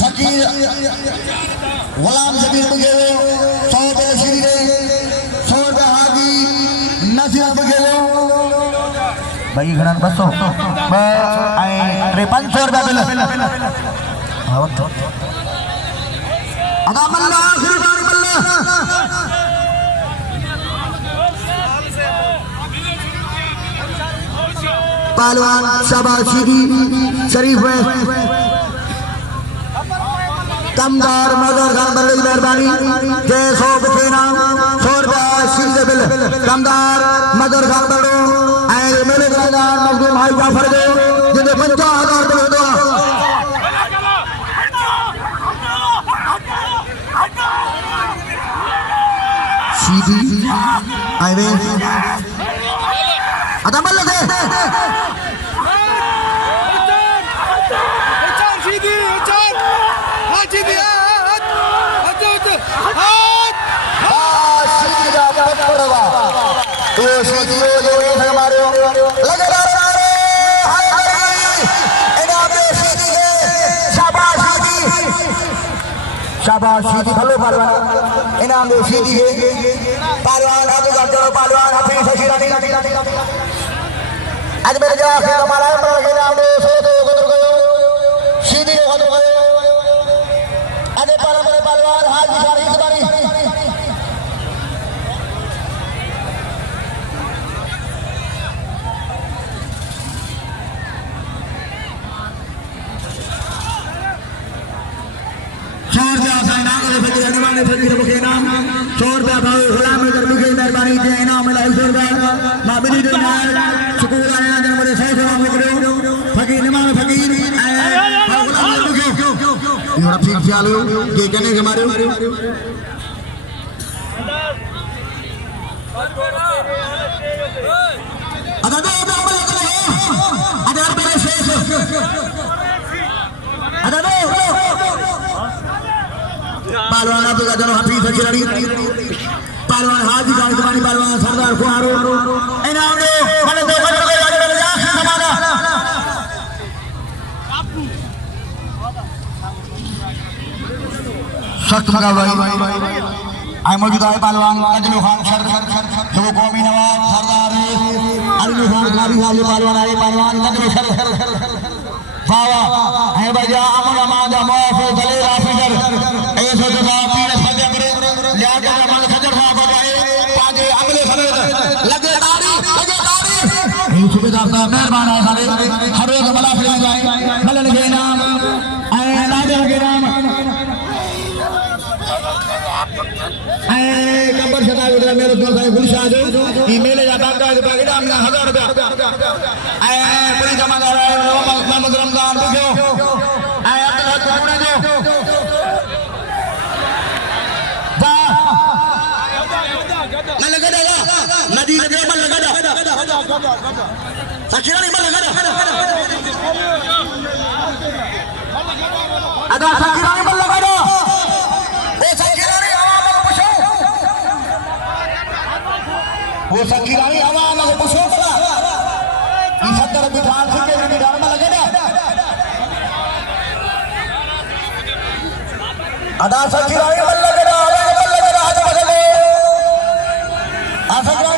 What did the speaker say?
फकीर गुलाम जबीर बगेलो 100 रुपये श्री रे 100 रुपये हाजी Naseer बगेलो bagi geran baso ai 500 rupiah bela ada malla akhir baru malla पहलवान शाबाश शरीफ है कमदार मगर खान बल्ले की मेहरबानी जय 100 के नाम 100 रुपया शीशे बिल कमदार मगर खान बल्लो आए मेरे गायदार मखदूम भाई जाफर दे जिन्हें 50,000 रुपये दो सीधी आए वे आता मल्ल दे शाबाश सीधी भलो पहलवान इनाम दे सीधी है पहलवान आगे कर चलो पहलवान अपनी सशीरानी आज मेरे जा के हमारा इनाम दे 100 दो गुजर गयो सीधी हो गयो अरे पहलवान हाथ दिखारी इस बारी फकीर के नाम 100 रुपया भाव गुलाम गर्मी की मेहरबानी से इनाम मिला 100 रुपया माबिनी देना शुक्र आया जन मेरे 100 मिलो फकीर इमाम फकीर ये रफीक चालू के कहने के मारे अदा दो अदा मेरे शेष अदा दो पहलवान आप का जनो हफीज खिलाड़ी पहलवान हाजी खान कमानी पहलवान सरदार कुहारो इनाम दो बने दो बने गए आगे बढ़ जा समाना सख्त मुकाबला आई मौजूद है पहलवान अजलू खान सर जो कौमी नवाब सरदार अजलू खान गाड़ी वाले पहलवान आए पहलवान अजलू सर वाह है भैया अमन अमान मौफ दलेर ऑफिसर ऐसे जगह पीर सजग लिया के अमल सजग हुआ बजाए ताकि अगले समय लगे तारी ये सुबेदार साहब मेहरबान है सारे हर एक मला फिर जाए मलन के नाम आए राजा के नाम आए कबर सदा उधर मेरे दोस्त है गुलशाद ये मेले जाता है के बाकी नाम 1000 रुपया आए पुलिस जमादार है मोहम्मद रमजान बुझो आए अपने कोने जो नदी लगे मल लगा सकीरा नहीं मल लगा अदा सकीरा नहीं मल लगा वो सकीरा नहीं हवा में पूछो वो सकीरा नहीं हवा में पूछो पड़ा इस तरह बिठान से के बिठान में लगे ना अदा सकीरा नहीं मल लगा आज बदले आसरा